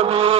النبي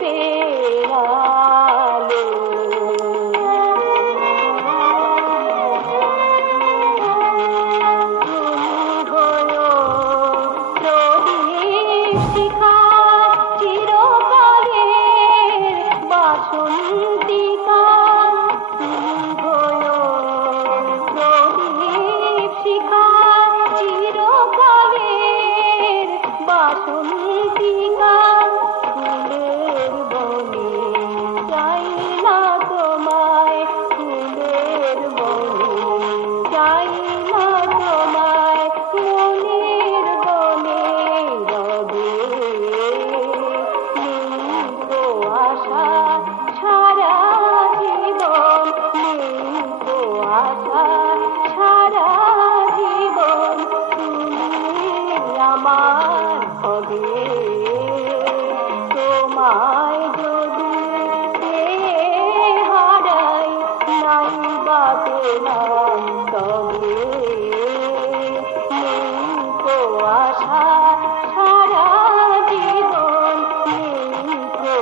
तेरा